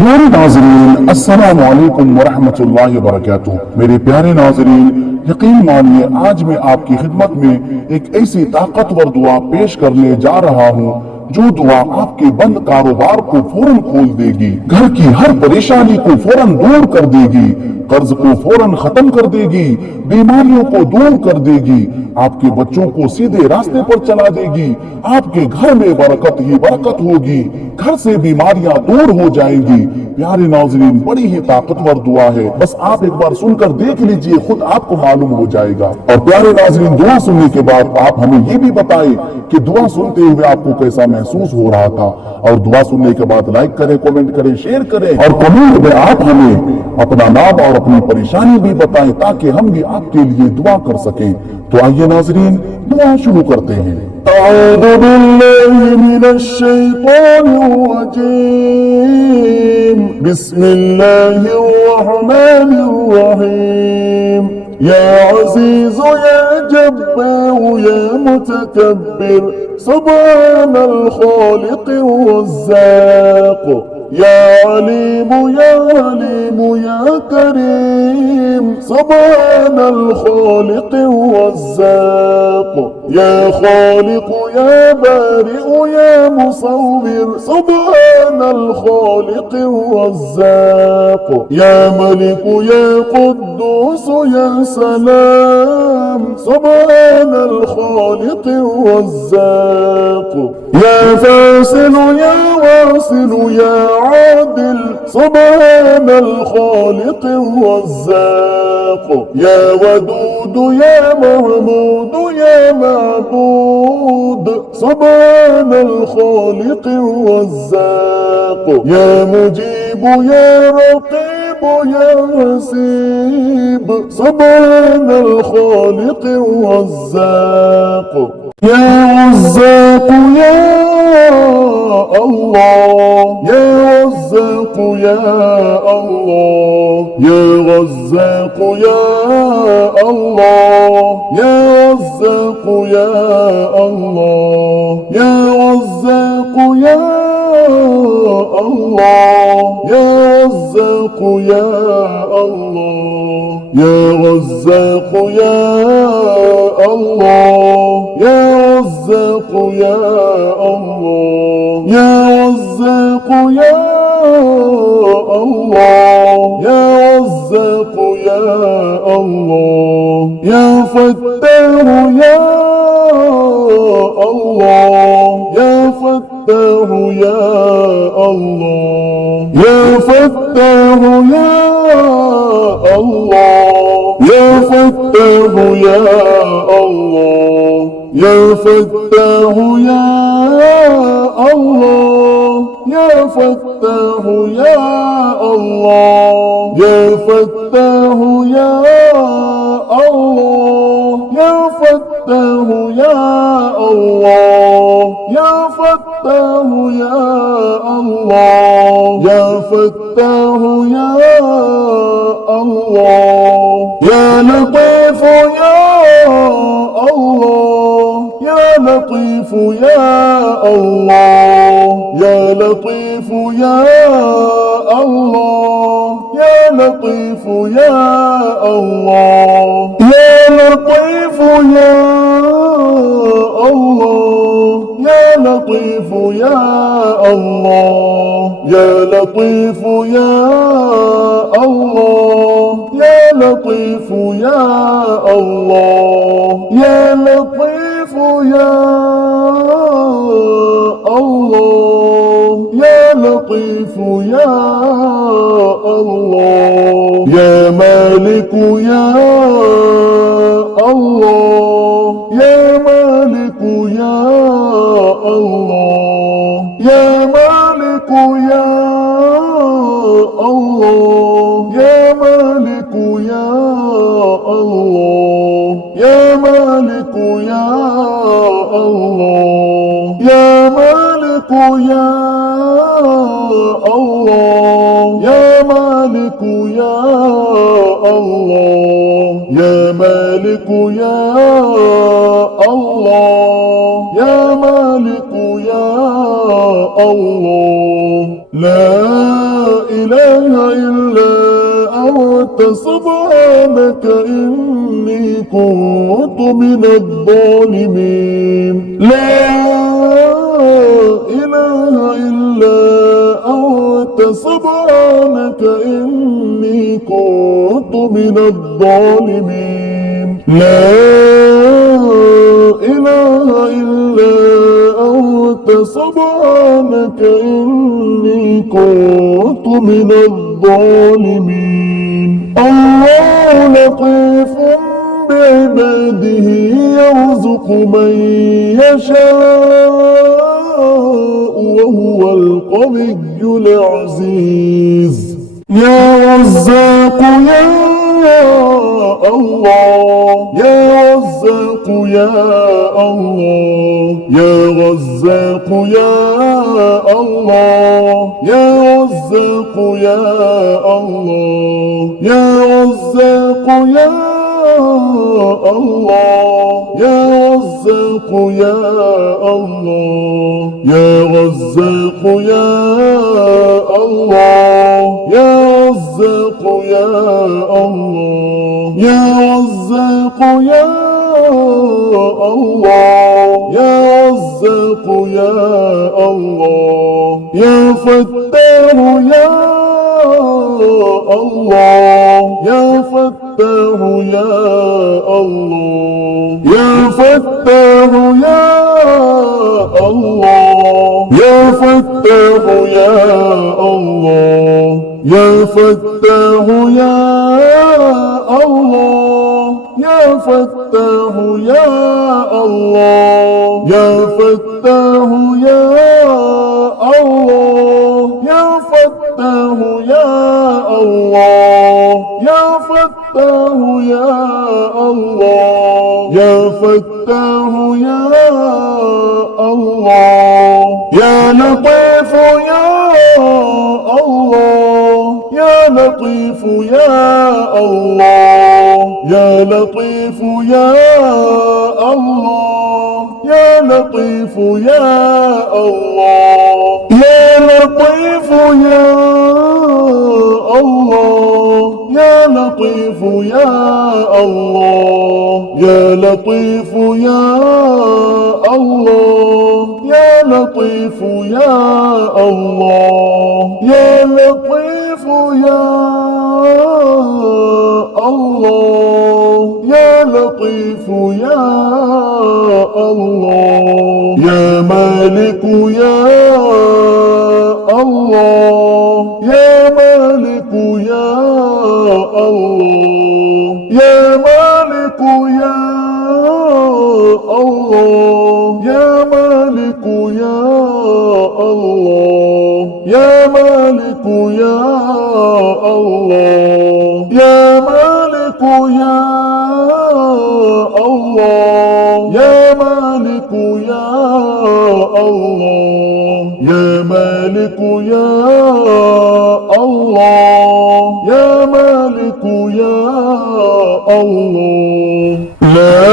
प्यारे नाजरीन, अस्सलाम वालेकुम वरहमतुल्लाहि वबरकातुह। मेरे प्यारे नाजरीन, यकीन मानिए आज मैं आपकी खिदमत में एक ऐसी ताकतवर दुआ पेश करने जा रहा हूँ जो दुआ आपके बंद कारोबार को फौरन खोल देगी, घर की हर परेशानी को फौरन दूर कर देगी, कर्ज को फौरन खत्म कर देगी, बीमारियों को दूर कर देगी, आपके बच्चों को सीधे रास्ते पर चला देगी, आपके घर में बरकत ही बरकत होगी, घर से बीमारियां दूर हो जाएंगी। प्यारे नाज़रीन, बड़ी ही ताकतवर दुआ है, बस आप एक बार सुनकर देख लीजिए, खुद आपको मालूम हो जाएगा। और प्यारे नाज़रीन, दुआ सुनने के बाद आप हमें ये भी बताएं कि दुआ सुनते हुए आपको कैसा महसूस हो रहा था। और दुआ सुनने के बाद लाइक करें, कमेंट करें, शेयर करें और कमेंट में आप हमें अपना नाम और अपनी परेशानी भी बताएं ताकि हम भी आपके लिए दुआ कर सकें। तो आइए नाज़रीन, दुआ शुरू करते हैं। अऊज़ु बिल्लाहि मिनश शैतानिर रजीम। बिस्मिल्लाहिर रहमानिर रहीम। या अज़ीज़ु या जब्बारु या मुतकब्बिर, सुब्हानल खालिक़ि वज़्ज़ाक़। या अलीमु या हलीमु या करीम, सुब्हानल खालिक़ि वज़्ज़ाक़। या खालिक़ु या बारिअ या मुसव्विर, सुब्हानल खालिक़ि वज़्ज़ाक़। या मलिकु या कुद्दूस या सलाम, सुब्हानल खालिक़ि वज़्ज़ाक़। या फासिलु या वासिलु या आदिल, सुब्हानल खालिक़ि वज़्ज़ाक़। या वदूद या महमूद या माबूद, सुब्हानल खालिक़ि वज़्ज़ाक़। या मुजीब या रक़ीब या हसीब, सुब्हानल खालिक़ि वज़्ज़ाक़। या रज़्ज़ाक़ या अल्लाह, या रज़्ज़ाक़ या अल्लाह, या रज़्ज़ाक़ या अल्लाह, या रज़्ज़ाक़ या अल्लाह, या रज़्ज़ाक़ या अल्लाह, या रज़्ज़ाक़ या अल्लाह, या रज़्ज़ाक़ या अल्लाह, या रज़्ज़ाक़ या अल्लाह, या रज़्ज़ाक़ या अल्लाह, या रज़्ज़ाक़ या अल्लाह, या फ़त्ताह या अल्लाह, या फ़त्ताह या अल्लाह, या फ़त्ताह या अल्लाह, या फ़त्ताह या अल्लाह, या फ़त्ताह या अल्लाह, या फ़त्ताह या अल्लाह, या फ़त्ताह या अल्लाह, या फ़त्ताह या अल्लाह, या फ़त्ताह या अल्लाह, या फ़त्ताह या अल्लाह, या लतीफ़ या अल्लाह, या लतीफ़ या अल्लाह, या लतीफ़ या अल्लाह, या लतीफ़ या अल्लाह, या लतीफ़ या अल्लाह, या लतीफ़ या अल्लाह, या लतीफ़ या अल्लाह, या लतीफ़ या अल्लाह, या लतीफ़ या अल्लाह, या लतीफ़ या अल्लाह, या मालिक या अल्लाह, या मालिक या अल्लाह, या मालिक या अल्लाह, या मालिक या अल्लाह, या मालिक या अल्लाह, या मालिक या अल्लाह, या मालिक या अल्लाह, या मालिक या अल्लाह, या मालिक या अल्लाह। ला إله إلا أنت سبحانك إني كنت من الظالمين لا إله إلا أنت سبحانك إني كنت من الظالمين لا إله إلا أنت سبحانك إني كنت من الظالمين الله لطيف بعباده يرزق من يشاء وهو القوي العزيز يا رزاق يا الله يا رزاق يا الله يا رزاق يا الله يا رزاق يا الله يا رزاق يا الله يا رزاق يا الله يا رزاق يا الله يا رزاق يا الله يا رزاق يا الله يا رزاق يا الله يا فتاح يا الله يا فتاح يا الله يا فتاح يا الله يا فتاح يا الله يا فتاح يا الله يا فتاح يا الله يا فتاح يا الله يا فتاح يا الله يا فتاح يا الله يا فتاح يا الله يا لطيف يا الله يا لطيف يا الله يا لطيف يا الله يا لطيف يا الله يا لطيف يا الله يا لطيف يا الله يا لطيف يا الله يا لطيف يا الله يا لطيف يا الله يا لطيف يا الله يا مالك يا الله يا مالك يا الله يا مالك يا الله يا مالك يا الله يا مالك يا الله يا مالك يا الله يا مالك يا الله يا مالك يا الله يا مالك يا الله لا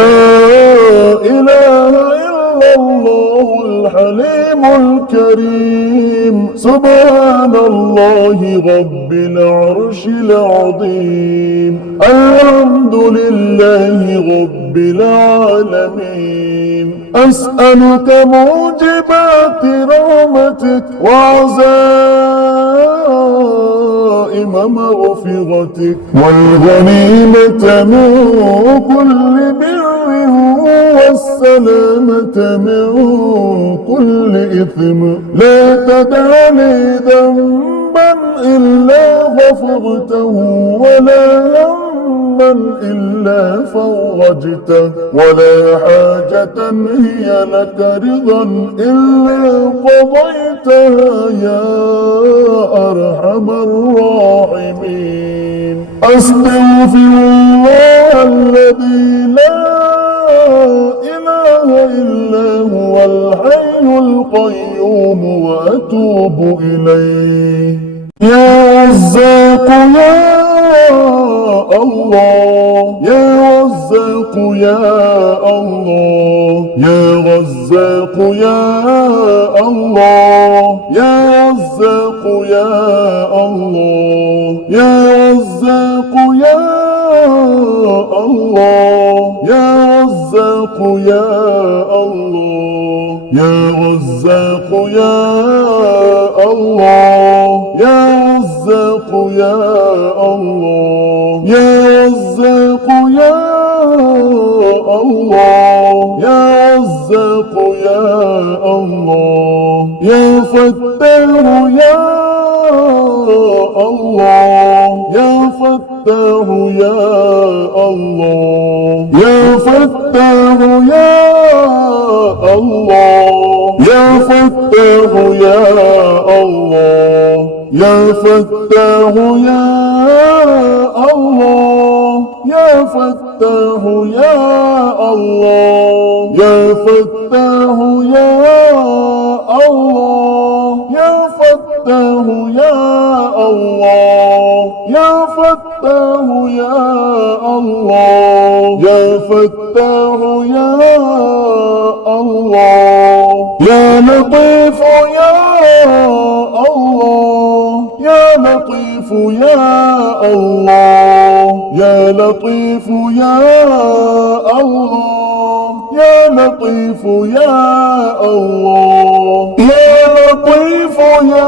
إله إلا الله الحليم الكريم سبحان الله رب العرش العظيم الحمد لله رب العالمين أسألك موجبات رحمتك وعزائم مغفرتك والغنيمة من كل بر والسلامة من كل إثم لا تدع لي ذنبا إلا غفرته ولا هما إلا فرجته ولا حاجة هي لك رضا إلا قضيتها يا أرحم الراحمين أستغفر الله الذي لا إله إلا هو الحي القيوم وأتوب إليه يا رزاق يا الله يا رزاق يا الله يا رزاق يا الله يا رزاق يا الله يا رزاق يا الله يا رزاق يا الله يا رزاق يا الله يا رزاق يا الله يا رزاق يا الله يا رزاق يا الله يا فتاح يا الله يا فتاح يا الله يا فتاح يا الله يا فتاح يا الله يا فتاح يا الله يا فتاح يا الله يا فتاح يا الله يا فتاح يا الله يا فتاح يا الله يا فتاح يا الله يا لطيف يا الله يا لطيف يا الله يا لطيف يا الله يا لطيف يا الله يا لطيف يا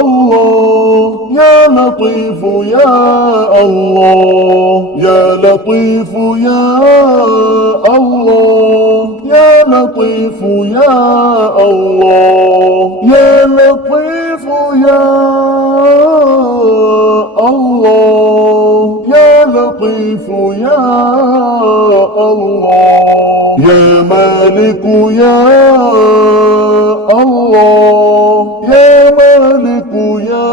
الله يا لطيف يا الله يا لطيف يا الله يا لطيف يا الله يا لطيف يا الله يا لطيف يا الله يا مالك يا الله يا مالك يا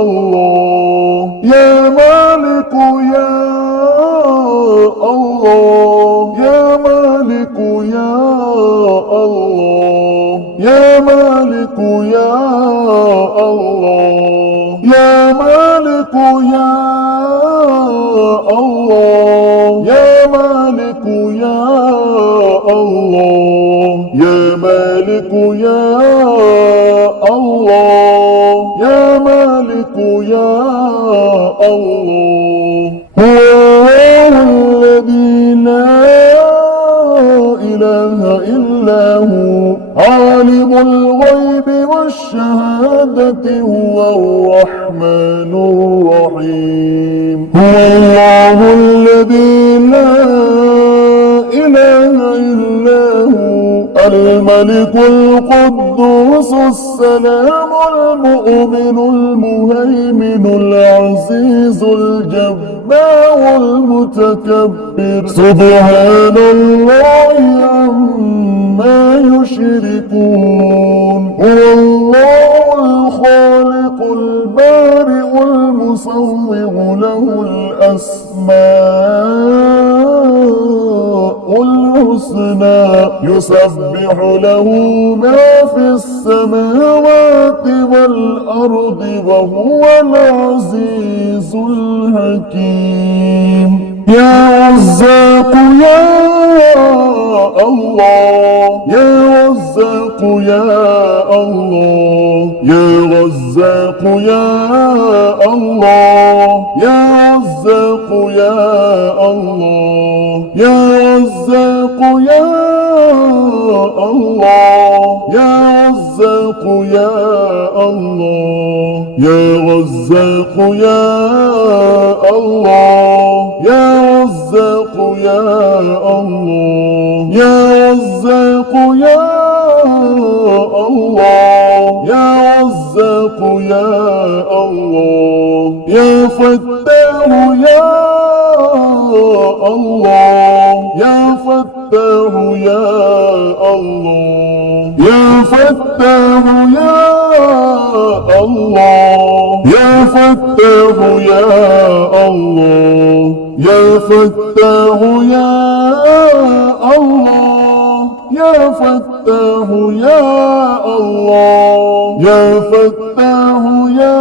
الله يا مالك يا الله يا مالك يا الله يا مالك يا الله يا مالك يا الله يا مالك يا الله يا مالك يا الله يا مالك يا الله هو الله الذي لا إله إلا هو عالم الغيب والشهادة هو الرحمن الرحيم هو الله الذي لا إله إلا هو الملك القدوس السلام المؤمن المهيمن العزيز الجبار المتكبر سبحان الله عما يشركون هو الله الخالق البارئ المصور له الأسماء الحسنى يسبح له ما في السماوات والأرض وهو العزيز الحكيم يا رزاق يا الله يا رزاق يا الله يا رزاق يا الله يا رزاق يا الله يا رزاق يا الله يا رزاق يا الله يا رزاق يا الله يا رزاق يا الله يا رزاق يا الله يا رزاق يا الله يا فتاح يا الله يا فتاح يا الله يا فتاح يا الله يا فتاح يا الله يا فتاح يا الله يا فتاح يا الله يا فتاح يا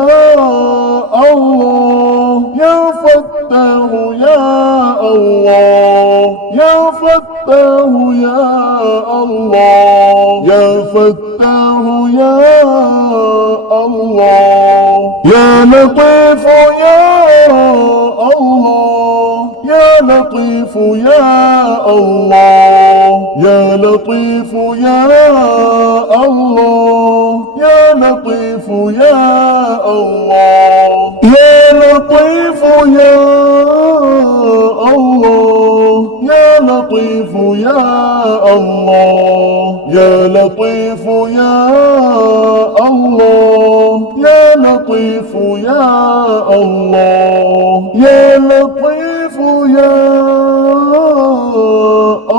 الله يا فتاح يا الله يا فتاح يا الله يا فتاح يا الله يا لطيف يا الله يا لطيف يا الله يا لطيف يا الله يا لطيف يا الله يا لطيف يا الله يا لطيف يا الله يا لطيف يا الله يا لطيف يا الله يا لطيف يا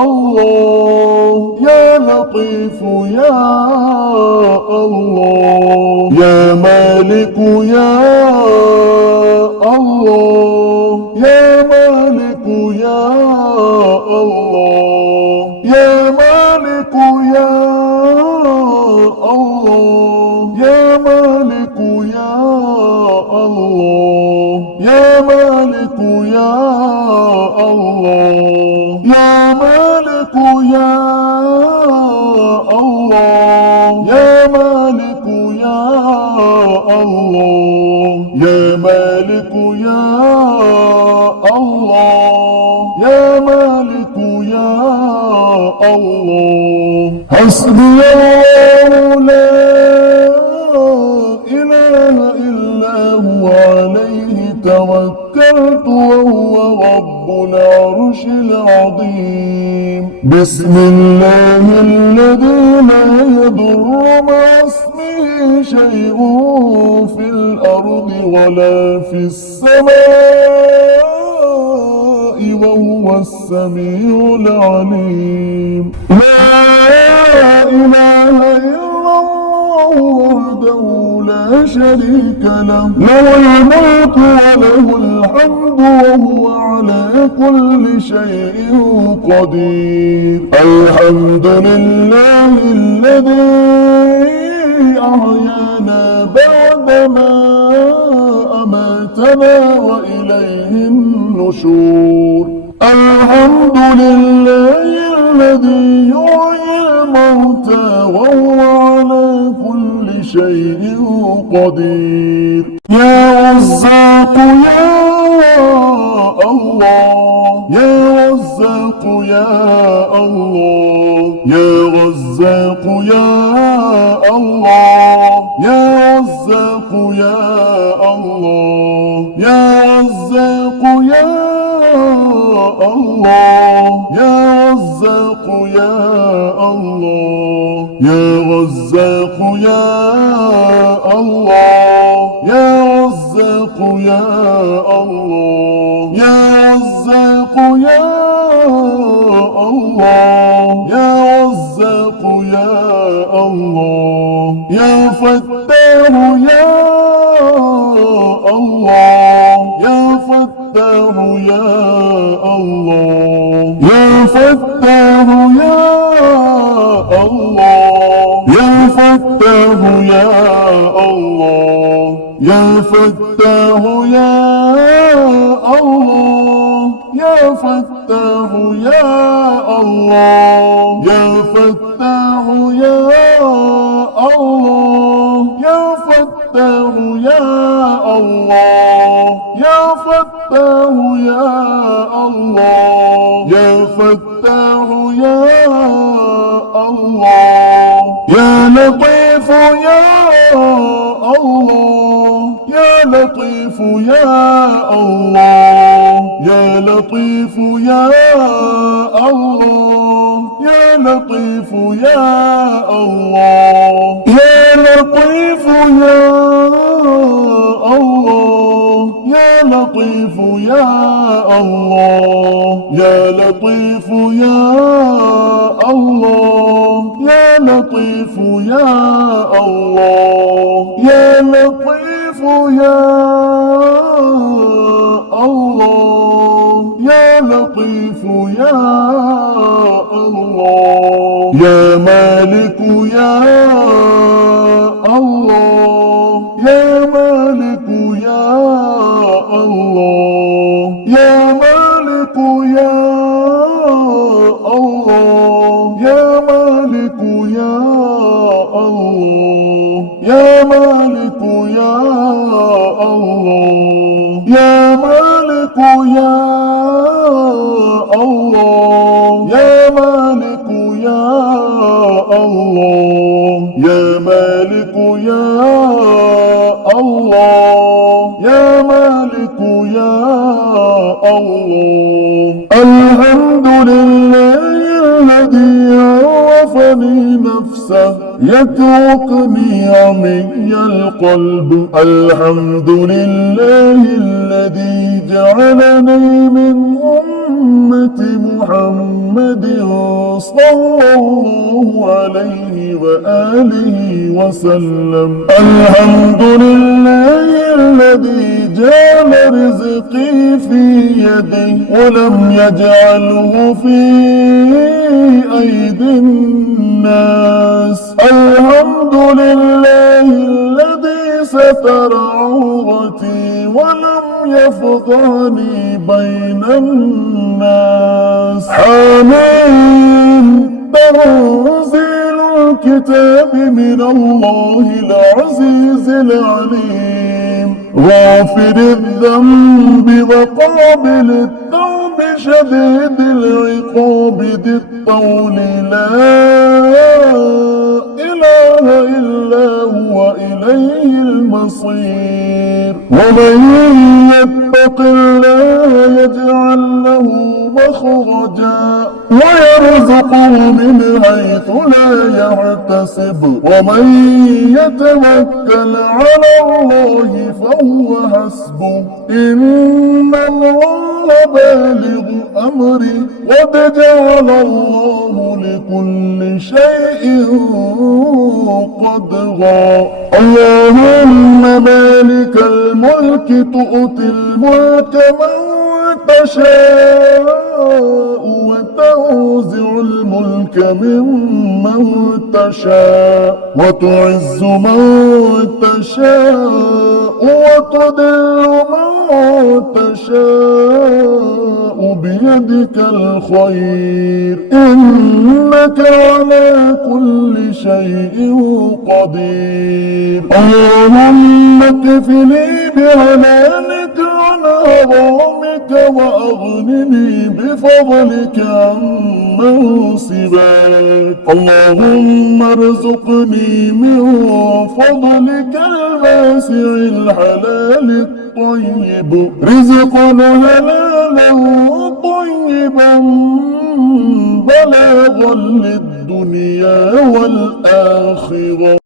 الله يا لطيف يا الله يا مالك يا الله يا مالك يا الله يا مالك يا الله يا مالك يا الله يا مالك يا الله يا مالك يا الله يا مالك يا الله يا مالك يا الله يا مالك يا الله حسبي الله لا إله إلا هو عليه توكلت وهو رب العرش العظيم بسم الله الذي لا يضر مع اسمه شيء في الأرض ولا في السماء وهو السميع العليم لا إله إلا الله وحده لا شريك له له الملك وله الحمد وهو على كل شيء قدير الحمد لله الذي أحيانا بعدما أماتنا وإليه النشور الحمد لله الذي يحيي الموتى وهو على كل شيء قدير يا رزاق يا الله يا رزاق يا الله يا رزاق يا الله يا رزاق يا الله يا رزاق يا الله يا رزاق يا الله يا رزاق يا الله يا رزاق يا الله يا رزاق يا الله يا رزاق يا الله يا فتاه يا الله يا فتاه يا الله يا فتاه يا الله يا فتاه يا الله يا فتاه يا الله يا فتاه يا الله يا فتاه يا الله يا فتاه يا الله يا فتاه يا الله يا فتاه يا الله يا لطيف يا الله يا لطيف يا الله يا لطيف يا الله يا لطيف يا الله يا لطيف يا الله يا لطيف يا الله يا لطيف يا الله يا لطيف يا الله يا لطيف يا الله يا لطيف يا الله يا مالك يا الله يا مالك يا الله يا مالك يا الله يا مالك يا الله يا مالك يا الله يا مالك يا الله يا مالك يا الله يا مالك يا الله يا مالك يا الله الحمد لله الذي عرفني نفسه يتركني عمي القلب الحمد لله الذي جعلني من أمة محمد صلى الله عليه وآله وسلم الحمد لله الذي جعل رزقي في يدي ولم يجعله في أيدي الناس الحمد لله الذي ستر عورتي ولم يفضحني بين الناس حميد تنزيل الكتاب من الله العزيز العليم غافر الذنب وقابل التوب شديد العقاب ذي الطول لا إله إلا هو إليه المصير ومن يتق الله يجعل له مخرجا ويرزقه من حيث لا يحتسب ومن يتوكل على الله فهو حسبه إن الله بالغ أمري قد جعل الله لكل شيء قدرا اللهم مالك الملك تؤتي الملك من تشاء وتنزع الملك ممن تشاء وتعز من تشاء وتذل من تشاء بيدك الخير إنك على كل شيء قدير اللهم اكفني بحلالك عن حرامك وأغنني بفضلك عمن سواك اللهم ارزقني من فضلك الواسع الحلال الطيب رزقا حلالا طيبا بلاغا للدنيا والآخرة